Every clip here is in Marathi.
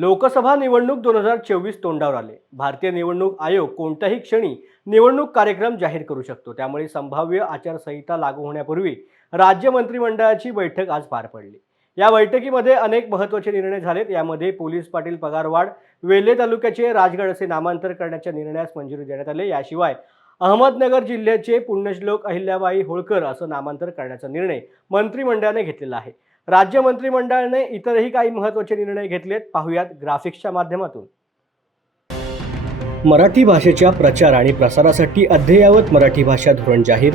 लोकसभा निवडणूक 2024 तोंडावर आले. भारतीय निवडणूक आयोग कोणत्याही क्षणी निवडणूक कार्यक्रम जाहीर करू शकतो. त्यामुळे संभाव्य आचारसंहिता लागू होण्यापूर्वी राज्य मंत्रिमंडळाची बैठक आज पार पडली. या बैठकीमध्ये अनेक महत्त्वाचे निर्णय झालेत. यामध्ये पोलीस पाटील पगारवाढ, वेल्हे तालुक्याचे राजगड असे नामांतर करण्याच्या निर्णयास मंजुरी देण्यात आली. याशिवाय अहमदनगर जिल्ह्याचे पुण्यश्लोक अहिल्याबाई होळकर असं नामांतर करण्याचा निर्णय मंत्रिमंडळाने घेतलेला आहे. राज्य मंत्रिमंडळाने इतरही काही महत्त्वाचे निर्णय घेतलेत. पाहुयात ग्राफिक्सच्या माध्यमातून. मराठी भाषेच्या प्रचार आणि प्रसारासाठी अद्ययावत मराठी भाषा धोरण जाहीर.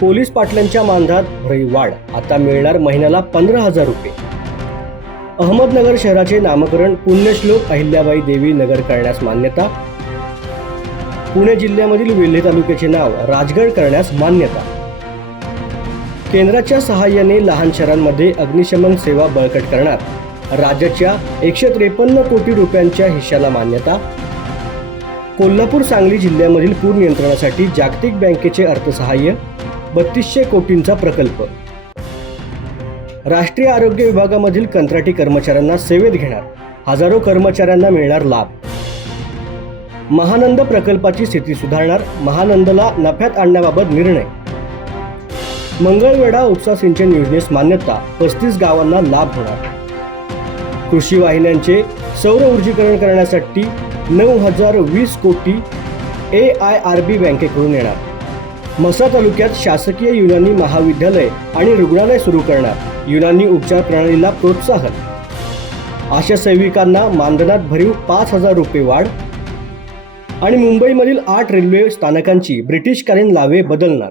पोलीस पाटलांच्या मानधनात भरीव वाढ, आता मिळणार महिन्याला 15,000 रुपये. अहमदनगर शहराचे नामकरण पुण्यश्लोक अहिल्याबाई देवी नगर करण्यास मान्यता. पुणे जिल्ह्यामधील वेल्हे तालुक्याचे नाव राजगड करण्यास मान्यता. केंद्राच्या सहाय्याने लहान शहरांमध्ये अग्निशमन सेवा बळकट करणार. राज्याच्या 153 कोटी रुपयांच्या हिश्श्याला मान्यता. कोल्हापूर सांगली जिल्ह्यामधील पूर नियंत्रणासाठी जागतिक बँकेचे अर्थसहाय्य, 3200 कोटींचा प्रकल्प. राष्ट्रीय आरोग्य विभागामधील कंत्राटी कर्मचाऱ्यांना सेवेत घेणार. हजारो कर्मचाऱ्यांना मिळणार लाभ. महानंद प्रकल्पाची स्थिती सुधारणार. महानंदला नफ्यात आणण्याबाबत निर्णय. मंगळवेढा उपसा सिंचन योजनेस मान्यता. 35 गावांना लाभ होणार. कृषी वाहिन्यांचे सौर ऊर्जीकरण करण्यासाठी 9,020 कोटी AIRB बँकेकडून येणार. म्हसळा तालुक्यात शासकीय युनानी महाविद्यालय आणि रुग्णालय सुरू करणार. युनानी उपचार प्रणालीला प्रोत्साहन. आशा सेविकांना मानधनात भरीव 5,000 रुपये वाढ. आणि मुंबईमधील 8 रेल्वे स्थानकांची ब्रिटिशकालीन नावे बदलणार.